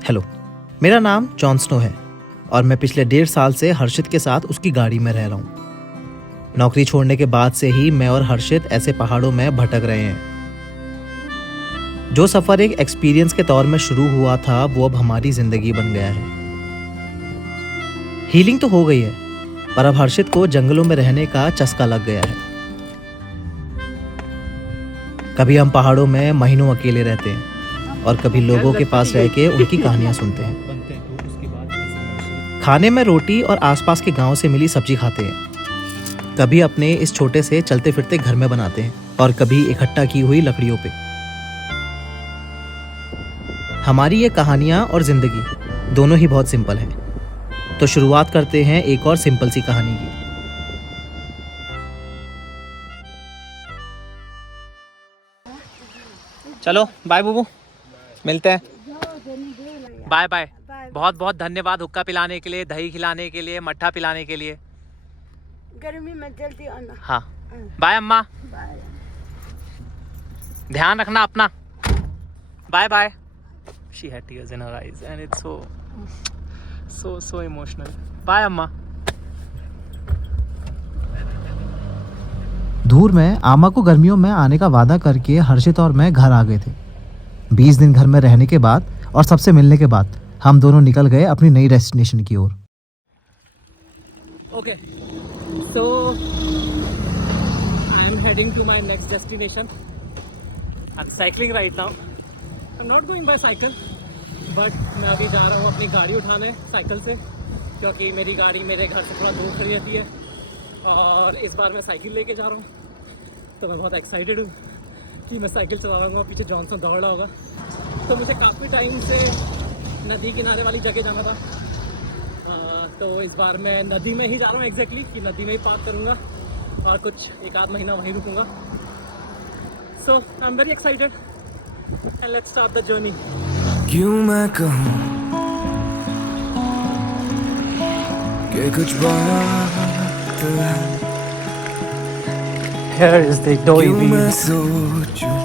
Hello, मेरा नाम Jon Snow है और मैं पिछले 1.5 साल से हर्षित के साथ उसकी गाड़ी में रह रहा हूँ। नौकरी छोड़ने के बाद से ही मैं और हर्षित ऐसे पहाड़ों में भटक रहे हैं। जो सफ़र एक एक्सपीरियंस के तौर में शुरू हुआ था वो अब हमारी ज़िंदगी बन गया है। हीलिंग तो हो गई है, पर अब हर्षित को जंगलों में रहने का चस्का लग गया है। कभी हम पहाड़ों में महीनों अकेले रहते हैं और कभी लोगों के पास रह के उनकी कहानियां सुनते हैं। खाने में रोटी और आसपास के गांव से मिली सब्जी खाते हैं। कभी अपने इस छोटे से चलते फिरते घर में बनाते हैं और कभी इकट्ठा की हुई लकड़ियों पे। हमारी ये कहानियां और जिंदगी दोनों ही बहुत सिंपल हैं। तो शुरुआत करते हैं एक और सिंपल सी कहानी की। चलो बाय बुबू, मिलते हैं। Bye bye. बहुत बहुत धन्यवाद हुक्का पिलाने के लिए, दही खिलाने के लिए, मट्ठा पिलाने के लिए। गर्मी में जल्दी आना। हाँ बाय अम्मा, ध्यान रखना अपना। Bye bye. She had tears in her eyes and it's so emotional. Bye अम्मा। धूर में आमा को गर्मियों में आने का वादा करके हर्षित और मैं घर आ गए थे। 20 दिन घर में रहने के बाद और सबसे मिलने के बाद हम दोनों निकल गए अपनी नई डेस्टिनेशन की ओर। Okay, so I am heading to my next destination. I'm cycling right now. I'm not going by cycle, but मैं अभी जा रहा हूँ अपनी गाड़ी उठाने साइकिल से, क्योंकि मेरी गाड़ी मेरे घर से थोड़ा दूर खड़ी रहती है और इस बार मैं साइकिल लेके जा रहा हूँ। तो मैं बहुत एक्साइटेड हूँ कि मैं साइकिल चला रहा हूँ। पीछे जॉनसन दौड़ रहा होगा। तो मुझे काफ़ी टाइम से नदी किनारे वाली जगह जाना था, तो इस बार मैं नदी में ही जा रहा हूँ एग्जैक्टली, कि नदी में ही पार्क करूँगा और कुछ 1-आध महीना वहीं रुकूँगा। So I am very excited and let's start the journey. क्यों मैं कहूँ कि कुछ बात है, Here is the doy क्यों wheel. मैं सोचूं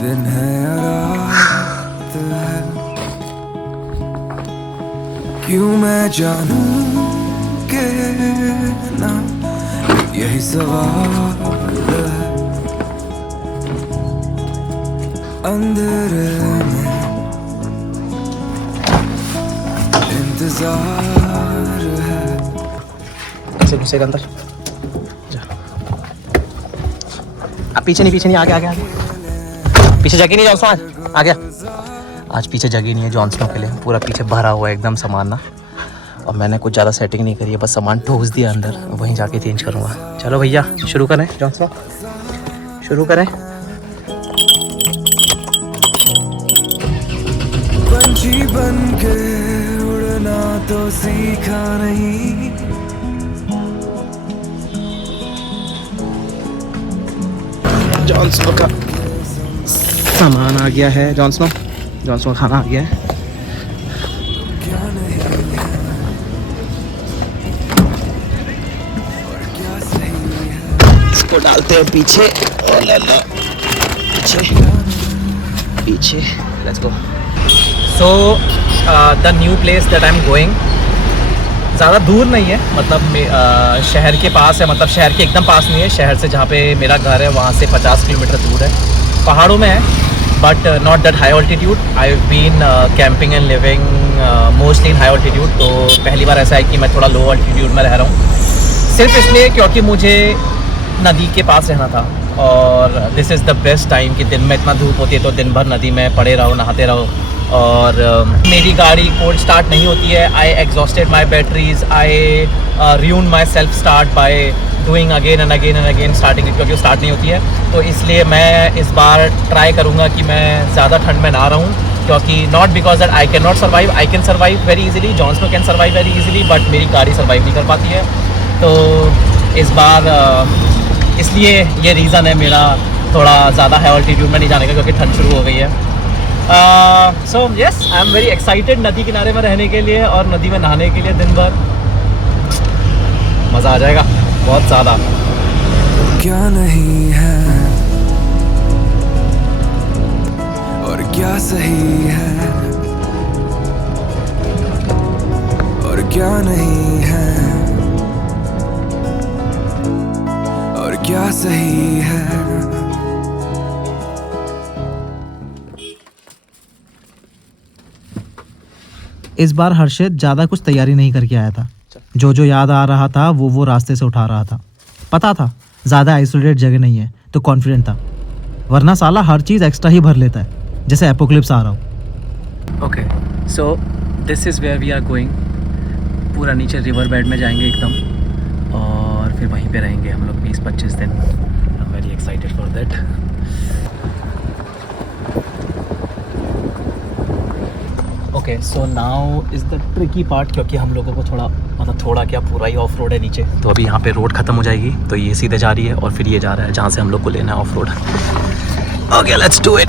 दिन है या रात है, क्यों मैं जानूं के ना यही सवाल है। अंधेरे में इंतजार है। ऐसे घुसेगा अंदर। अब पीछे नहीं, आगे। पीछे जगह नहीं जॉनसन, आ गया। आज पीछे जगह नहीं है जॉनसन के लिए, पूरा पीछे भरा हुआ है एकदम सामान ना। और मैंने कुछ ज़्यादा सेटिंग नहीं करी है, बस सामान ठोस दिया अंदर, वहीं जाके चेंज करूँगा। चलो भैया शुरू करें, जॉनसन शुरू करें। पंछी बन के उड़ना तो सीखा नहीं, जॉनसन का सामान आ गया है। जॉनसन का खाना आ गया है। क्या नहीं और क्या सही है। इसको डालते हैं पीछे। पीछे let's go. So the new place that I am going ज़्यादा दूर नहीं है, मतलब शहर के पास है, मतलब शहर के एकदम पास नहीं है। शहर से जहाँ पे मेरा घर है वहाँ से 50 किलोमीटर दूर है। पहाड़ों में है, but not that high altitude. I have been camping and living mostly in high altitude. तो पहली बार ऐसा है कि मैं थोड़ा लो ऑल्टीट्यूड में रह रहा हूँ, सिर्फ इसलिए क्योंकि मुझे नदी के पास रहना था। और this is the best time कि दिन में इतना धूप होती है तो दिन भर नदी में पड़े रहो, नहाते रहो। और मेरी गाड़ी कोल्ड स्टार्ट नहीं होती है। I exhausted my batteries, I ruined my self start by doing again and again starting, क्योंकि स्टार्ट नहीं होती है। तो इसलिए मैं इस बार ट्राई करूँगा कि मैं ज़्यादा ठंड में ना रहूँ, क्योंकि not because that I can not survive, I can survive very easily, Johnson can survive very easily, but मेरी गाड़ी सर्वाइव नहीं कर पाती है। तो इस बार इसलिए ये रीज़न है मेरा थोड़ा ज़्यादा हाई ऑल्टीट्यूड में नहीं जाने का, क्योंकि ठंड शुरू हो गई है। So yes, I am very excited नदी किनारे में रहने के लिए और नदी में नहाने के लिए। दिन भर मज़ा आ जाएगा बहुत ज़्यादा। क्या नहीं है और क्या क्या सही है और क्या नहीं है, और क्या सही है। इस बार हर्षित ज़्यादा कुछ तैयारी नहीं करके आया था। जो याद आ रहा था वो रास्ते से उठा रहा था। पता था ज़्यादा आइसोलेटेड जगह नहीं है तो कॉन्फिडेंट था, वरना साला हर चीज़ एक्स्ट्रा ही भर लेता है जैसे एपोक्लिप्स आ रहा हो। Okay, so this is where we are going. पूरा नीचे रिवर बेड में जाएंगे एकदम, और फिर वहीं पे रहेंगे हम लोग 20-25 दिन। आई am very excited for that. Okay, so now is the tricky part, क्योंकि हम लोगों को थोड़ा क्या पूरा ही ऑफ रोड है नीचे। तो अभी यहाँ पे रोड ख़त्म हो जाएगी तो ये सीधे जा रही है और फिर ये जा रहा है जहाँ से हम लोग को लेना है off road. Okay, let's do it.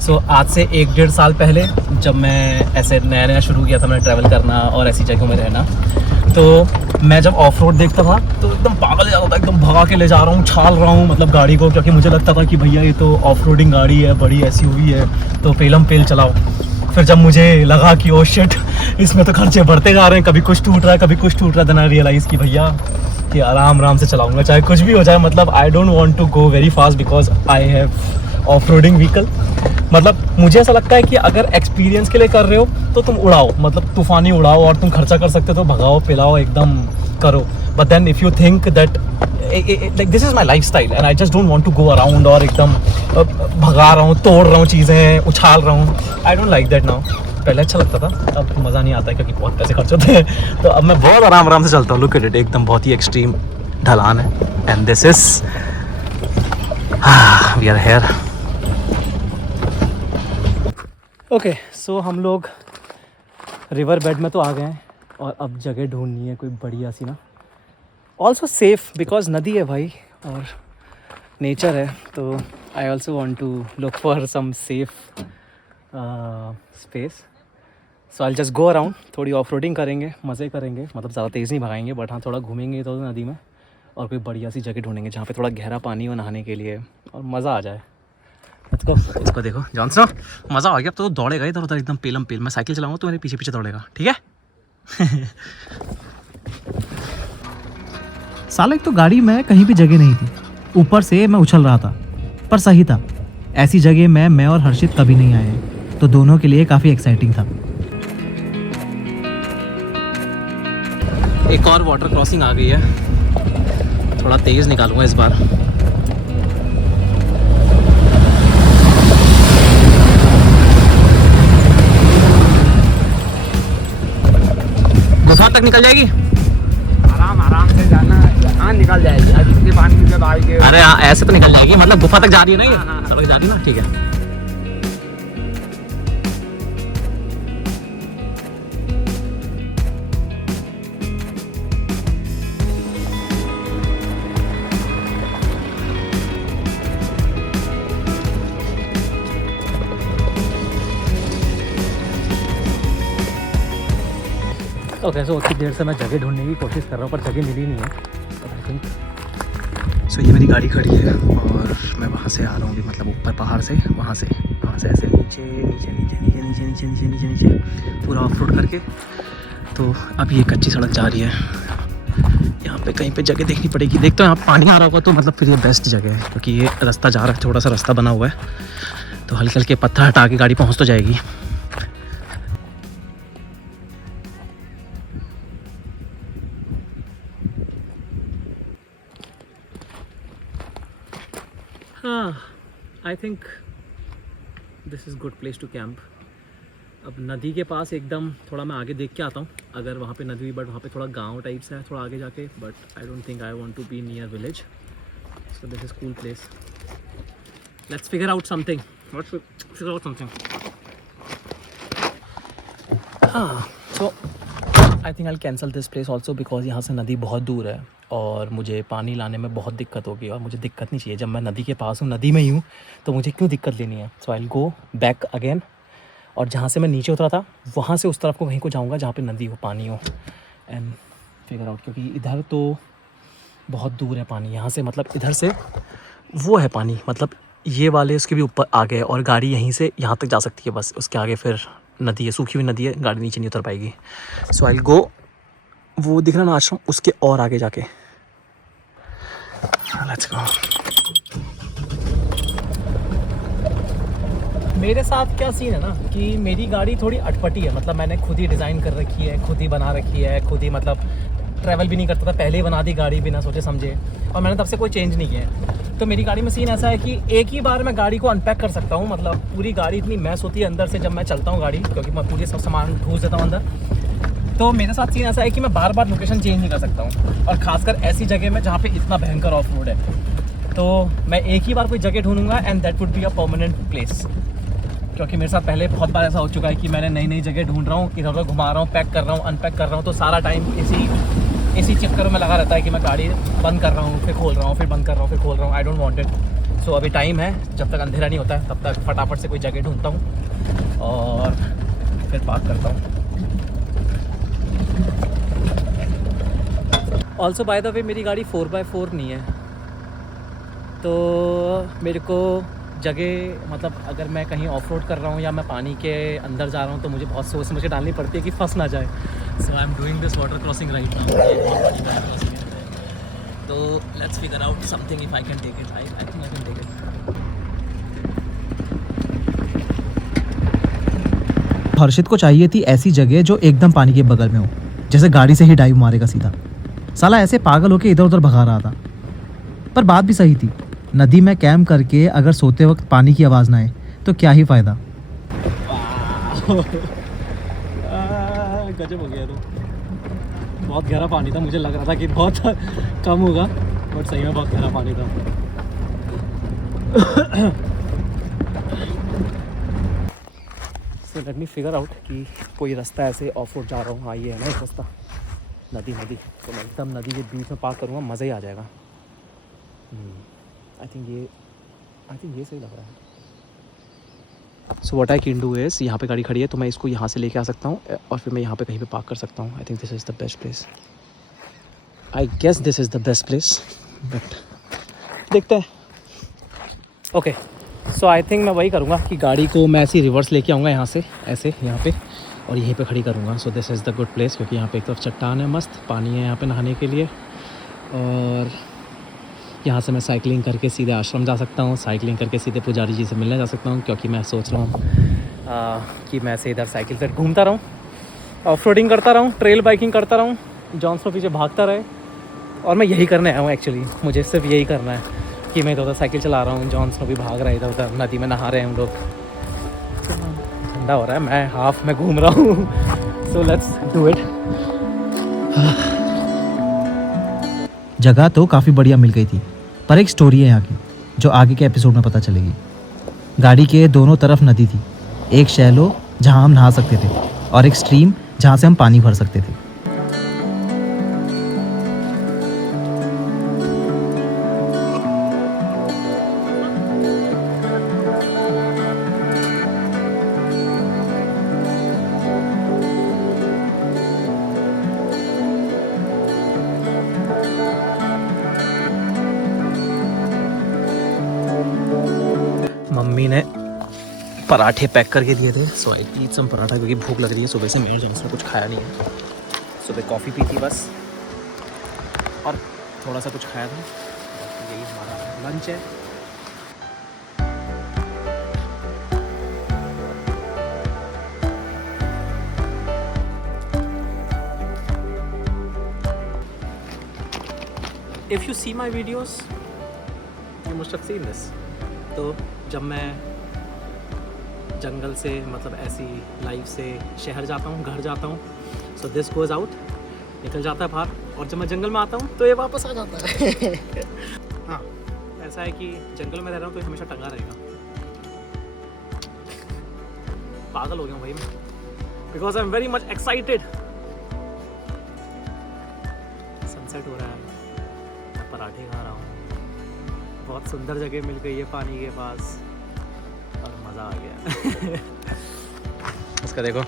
So आज से 1-1.5 साल पहले जब मैं ऐसे नया शुरू किया था मैंने ट्रैवल करना और ऐसी जगहों में रहना, तो मैं जब ऑफ रोड देखता था तो एकदम पागल जाता था, एकदम भगा के ले जा रहा हूँ, छाल रहा हूँ मतलब गाड़ी को, क्योंकि मुझे लगता था कि भैया ये तो ऑफ रोडिंग गाड़ी है, बड़ी SUV है, तो पेलम पेल चलाओ। फिर जब मुझे लगा कि ओ शिट, इसमें तो खर्चे बढ़ते जा रहे हैं, कभी कुछ टूट रहा है कभी कुछ टूट रहा है, देन आई रियलाइज़ कि भैया कि आराम से चलाऊँगा चाहे कुछ भी हो जाए। मतलब I don't want to go very fast because I have off roading vehicle. मतलब मुझे ऐसा लगता है कि अगर एक्सपीरियंस के लिए कर रहे हो तो तुम उड़ाओ, मतलब तूफानी उड़ाओ, और तुम खर्चा कर सकते हो तो भगाओ पिलाओ एकदम करो। But then if you think that like this is my lifestyle and I just don't want to go around और एकदम भगा रहा हूँ, तोड़ रहा हूँ चीज़ें, उछाल रहा हूँ, I don't like that now. पहले अच्छा लगता था, अब मज़ा नहीं आता है क्योंकि बहुत पैसे खर्च होते हैं। तो अब मैं बहुत आराम से चलता हूँ। लुक एट इट, एकदम बहुत ही एक्सट्रीम ढलान है and this is we are here. Okay, so हम लोग रिवर बेड में तो आ गए हैं और अब जगह ढूंढनी है कोई बढ़िया सी ना, ऑल्सो सेफ बिकॉज नदी है भाई और नेचर है, तो I also want to look for some safe space. So I just go around, थोड़ी ऑफ रोडिंग करेंगे, मज़े करेंगे, मतलब ज़्यादा तेज़ नहीं भगाएंगे बट हाँ थोड़ा घूमेंगे तो नदी में, और कोई बढ़िया सी जगह ढूंढेंगे जहाँ पे थोड़ा गहरा पानी हो नहाने के लिए और मज़ा आ जाए। इसको देखो जॉनसन, मज़ा आ गया। अब तो दौड़ेगा इधर उधर एकदम पेलम पेल। मैं साइकिल चलाऊंगा तो मेरे पीछे पीछे दौड़ेगा, ठीक है? साला एक तो गाड़ी में कहीं भी जगह नहीं थी, ऊपर से मैं उछल रहा था, पर सही था, ऐसी जगह में मैं और हर्षित कभी नहीं आए हैं, तो दोनों के लिए काफ़ी एक्साइटिंग था। एक और वाटर क्रॉसिंग आ गई है, थोड़ा तेज़ निकालूंगा इस बार। गुफा तक निकल जाएगी, आराम से जाना, हाँ निकल जाएगी। आज पानी से भाई के अरे हाँ ऐसे तो निकल जाएगी, मतलब गुफा तक जा रही है ना, ये सड़क जा रही है ना, ठीक है। ओके, सो उतनी देर से मैं जगह ढूंढने की कोशिश कर रहा हूँ पर जगह मिली नहीं है। आई थिंक सो ये मेरी गाड़ी खड़ी है और मैं वहाँ से आ रहा हूँ भी, मतलब ऊपर पहाड़ से, वहाँ से ऐसे नीचे नीचे नीचे नीचे नीचे नीचे नीचे नीचे नीचे पूरा ऑफ रोड करके। तो अब ये कच्ची सड़क जा रही है, यहाँ पे कहीं पे जगह देखनी पड़ेगी। देखते हो यहाँ पानी आ रहा होगा तो मतलब फिर ये बेस्ट जगह है, क्योंकि ये रास्ता जा रहा है, थोड़ा सा रास्ता बना हुआ है, तो हल्के हल्के पत्थर हटा के गाड़ी पहुँच तो जाएगी। हाँ, I think this is good place to camp. अब नदी के पास एकदम थोड़ा मैं आगे देख के आता हूँ, अगर वहाँ पे नदी, बट वहाँ पे थोड़ा गांव टाइप से है थोड़ा आगे जाके, but I don't think I want to be near village, so this is cool place. Let's figure out something, figure out something. हाँ, so I think I cancel this place also because यहाँ से नदी बहुत दूर है और मुझे पानी लाने में बहुत दिक्कत होगी, और मुझे दिक्कत नहीं चाहिए। जब मैं नदी के पास हूँ, नदी में ही हूँ, तो मुझे क्यों दिक्कत लेनी है। So I will go back again, और जहाँ से मैं नीचे उतरा था वहाँ से उस तरफ को कहीं को जाऊँगा जहाँ पे नदी हो, पानी हो, एंड फिगर आउट, क्योंकि इधर तो बहुत दूर है पानी यहाँ से, मतलब इधर से वो है पानी, मतलब ये वाले उसके भी ऊपर आ गए और गाड़ी यहीं से यहाँ तक जा सकती है बस, उसके आगे फिर नदी है, सूखी हुई नदी है, गाड़ी नीचे नहीं उतर पाएगी। सो आई विल गो, वो दिख रहा ना आश्रम, उसके और आगे जाके। Let's go. मेरे साथ क्या सीन है ना कि मेरी गाड़ी थोड़ी अटपटी है, मतलब मैंने खुद ही डिज़ाइन कर रखी है, खुद ही बना रखी है, खुद ही मतलब ट्रैवल भी नहीं करता था, पहले ही बना दी गाड़ी बिना सोचे समझे, और मैंने तब से कोई चेंज नहीं किया है। तो मेरी गाड़ी में सीन ऐसा है कि एक ही बार मैं गाड़ी को अनपैक कर सकता हूँ, मतलब पूरी गाड़ी इतनी मैस होती है अंदर से जब मैं चलता हूँ गाड़ी, क्योंकि मैं पूरे सब सामान ठूस देता हूँ अंदर। तो मेरे साथ सीन ऐसा है कि मैं बार बार लोकेशन चेंज नहीं कर सकता हूँ, और ख़ासकर ऐसी जगह में जहाँ पे इतना भयंकर ऑफ रोड है। तो मैं एक ही बार कोई जगह ढूंढूंगा and that would be a permanent place, क्योंकि मेरे साथ पहले बहुत बार ऐसा हो चुका है कि मैंने नई नई जगह ढूंढ रहा हूँ, इधर उधर घुमा रहा हूँ, पैक कर रहा हूँ, अनपैक कर रहा हूँ, तो सारा टाइम इसी चक्कर में लगा रहता है कि मैं गाड़ी बंद कर रहा हूँ, फिर खोल रहा हूँ, फिर बंद कर रहा हूँ, फिर खोल रहा हूँ। I don't want it. So अभी टाइम है, जब तक अंधेरा नहीं होता है तब तक फटाफट से कोई जगह ढूंढता हूँ और फिर बात करता हूँ। ऑल्सो बाय द वे मेरी गाड़ी 4x4 नहीं है, तो मेरे को जगह, मतलब अगर मैं कहीं ऑफ रोड कर रहा हूँ या मैं पानी के अंदर जा रहा हूँ तो मुझे बहुत सोच समझ के डालनी पड़ती है कि फंस ना जाए। So I am doing this water crossing right now. ये बहुत बड़ी वाटर क्रॉसिंग है, तो let's figure out something if I can take it. I think I can take it. Harshit को चाहिए थी ऐसी जगह जो एकदम पानी के बगल में हो, जैसे गाड़ी से ही डाइव मारेगा सीधा। साला ऐसे पागल होके इधर उधर भगा रहा था, पर बात भी सही थी। नदी में कैंप करके अगर सोते वक्त पानी की आवाज़ ना आए तो क्या ही फ़ायदा। गजब हो गया। तो बहुत गहरा पानी था, मुझे लग रहा था कि बहुत कम होगा, बट सही में बहुत गहरा पानी था। So let me figure out कि कोई रास्ता ऐसे ऑफ रोड जा रहा हूँ। हाँ ये है ना एक रास्ता, नदी, तो मैं एकदम नदी के बीच में पार्क करूँगा, मज़ा ही आ जाएगा। आई थिंक ये सही लग रहा है। So what I can do is, यहाँ पे गाड़ी खड़ी है तो मैं इसको यहाँ से लेके आ सकता हूँ और फिर मैं यहाँ पे कहीं पे पार्क कर सकता हूँ। I think this is the best place. I guess this is the best place, but देखते हैं। ओके, सो आई थिंक मैं वही करूँगा कि गाड़ी को मैं ऐसे रिवर्स लेके आऊँगा यहाँ से, ऐसे यहाँ पे, और यहीं पे खड़ी करूँगा। सो this is the good place, क्योंकि यहाँ पे एक तरफ चट्टान है, मस्त पानी है यहाँ पे नहाने के लिए, और यहाँ से मैं साइकिलिंग करके सीधे आश्रम जा सकता हूँ, साइकिलिंग करके सीधे पुजारी जी से मिलने जा सकता हूँ, क्योंकि मैं सोच रहा हूँ कि मैं ऐसे इधर साइकिल से घूमता रहूँ, ऑफ रोडिंग करता रहूँ, ट्रेल बाइकिंग करता रहूँ, जॉन्स को पीछे भागता रहे। और मैं यही करने आया हूँ एक्चुअली, मुझे सिर्फ यही करना है कि मैं इधर उधर साइकिल चला रहा हूँ, जॉन्स को भी भाग रहा है इधर उधर, नदी में नहा रहे हैं हम लोग, ठंडा हो रहा है, मैं हाफ में घूम रहा हूँ। So let's do it. जगह तो काफ़ी बढ़िया मिल गई थी, पर एक स्टोरी है यहाँ की जो आगे के एपिसोड में पता चलेगी। गाड़ी के दोनों तरफ नदी थी, एक शैलो जहाँ हम नहा सकते थे और एक स्ट्रीम जहाँ से हम पानी भर सकते थे। मम्मी ने पराठे पैक करके दिए थे, सो आई ईट सम पराठा, क्योंकि भूख लग रही है। सुबह से मेरे जॉन्स ने कुछ खाया नहीं है, सुबह कॉफ़ी पी थी बस और थोड़ा सा कुछ खाया था, यही हमारा लंच है। If you see my videos, you must have seen this. तो जब मैं जंगल से, मतलब ऐसी लाइफ से शहर जाता हूँ, घर जाता हूँ, सो दिस गोज़ आउट, निकल जाता है बाहर, और जब मैं जंगल में आता हूँ तो ये वापस आ जाता है। हाँ, ऐसा है कि जंगल में रह रहा हूँ तो ये हमेशा टंगा रहेगा। पागल हो गया हूँ भाई मैं, because I am very much excited. Sunset हो रहा है, मैं पराठे खा रहा हूँ, बहुत सुंदर जगह मिल गई है पानी के पास और मज़ा आ गया। इसका देखो,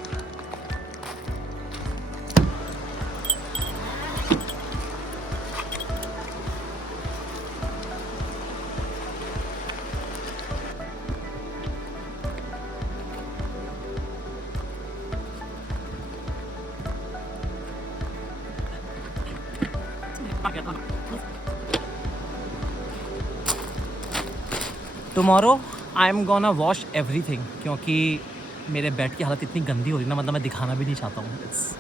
tomorrow I am gonna wash everything, क्योंकि मेरे बेड की हालत इतनी गंदी हो रही ना, मतलब मैं दिखाना भी नहीं चाहता हूँ, इट्स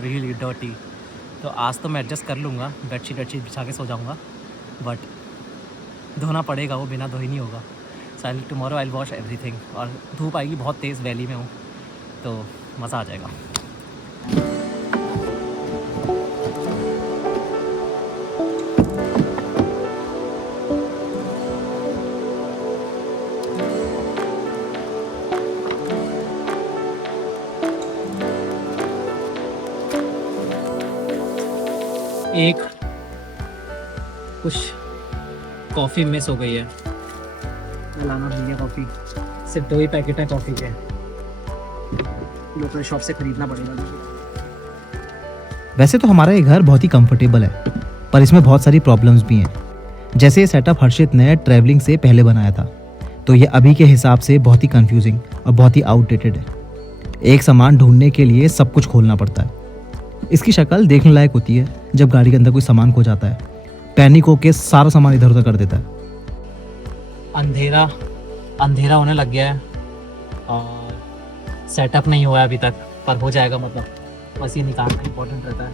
रियली डर्टी। तो आज तो मैं एडजस्ट कर लूँगा, बेडशीट बिछा के सो जाऊँगा, बट धोना पड़ेगा, वो बिना धोई नहीं होगा। सो आई टुमारो आई वॉश एवरीथिंग। और धूप आएगी बहुत तेज़, वैली में हूँ तो मज़ा आ जाएगा। एक कुछ कॉफ़ी मिस हो गई है, लाना भैया कॉफ़ी, सिर्फ 2 ही पैकेट है कॉफ़ी के, लोकल शॉप से ख़रीदना पड़ेगा। वैसे तो हमारा ये घर बहुत ही कंफर्टेबल है, पर इसमें बहुत सारी प्रॉब्लम्स भी हैं। जैसे ये सेटअप हर्षित ने ट्रैवलिंग से पहले बनाया था, तो ये अभी के हिसाब से बहुत ही कंफ्यूजिंग और बहुत ही आउटडेटेड है। एक सामान ढूंढने के लिए सब कुछ खोलना पड़ता है। इसकी शक्ल देखने लायक होती है जब गाड़ी के अंदर कोई सामान खो जाता है, पैनिक होके सारा सामान इधर उधर कर देता है। अंधेरा होने लग गया है और सेटअप नहीं हुआ है अभी तक, पर हो जाएगा, मतलब बस ये निकालना इम्पोर्टेंट रहता है।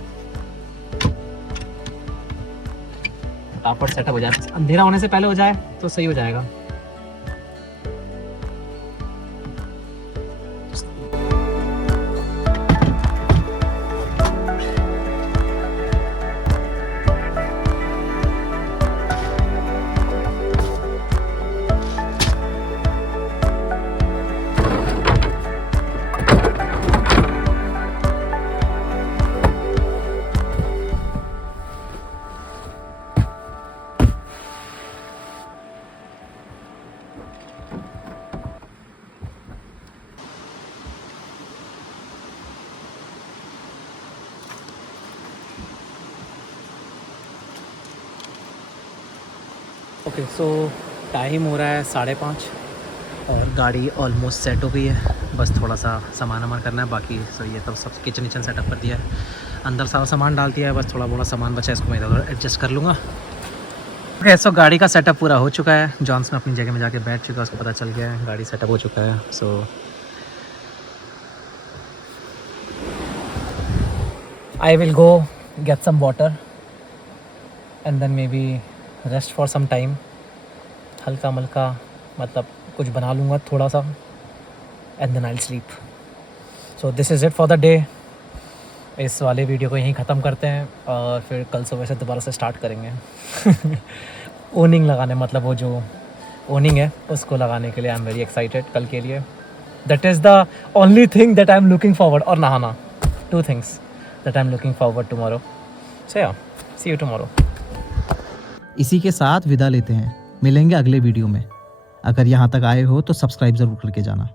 फटाफट सेटअप हो जाए, अंधेरा होने से पहले हो जाए तो सही हो जाएगा। ओके, सो टाइम हो रहा है 5:30 और गाड़ी ऑलमोस्ट सेट हो गई है, बस थोड़ा सा सामान करना है बाकी। सो ये तो सब किचन सेटअप कर दिया है, अंदर सारा सामान डाल दिया है, बस थोड़ा बड़ा सामान बचा है, इसको मैं इधर एडजस्ट कर लूँगा। ओके, सो गाड़ी का सेटअप पूरा हो चुका है, जॉनसन अपनी जगह में जाके बैठ चुका है, उसको पता चल गया है गाड़ी सेटअप हो चुका है। So I will go get some water and then maybe rest for some time, हल्का मल्का मतलब कुछ बना लूँगा थोड़ा सा, and then I will sleep. So this is it for the day. इस वाले वीडियो को यहीं ख़त्म करते हैं और फिर कल सुबह से दोबारा से स्टार्ट करेंगे। ओनिंग लगाने, मतलब वो जो ओनिंग है उसको लगाने के लिए आई एम वेरी एक्साइटेड कल के लिए। That is the only thing that I am looking forward, और नहाना, 2 things that I am looking forward tomorrow. So yeah, see you tomorrow. इसी के साथ विदा लेते हैं, मिलेंगे अगले वीडियो में। अगर यहाँ तक आए हो तो सब्सक्राइब ज़रूर करके जाना।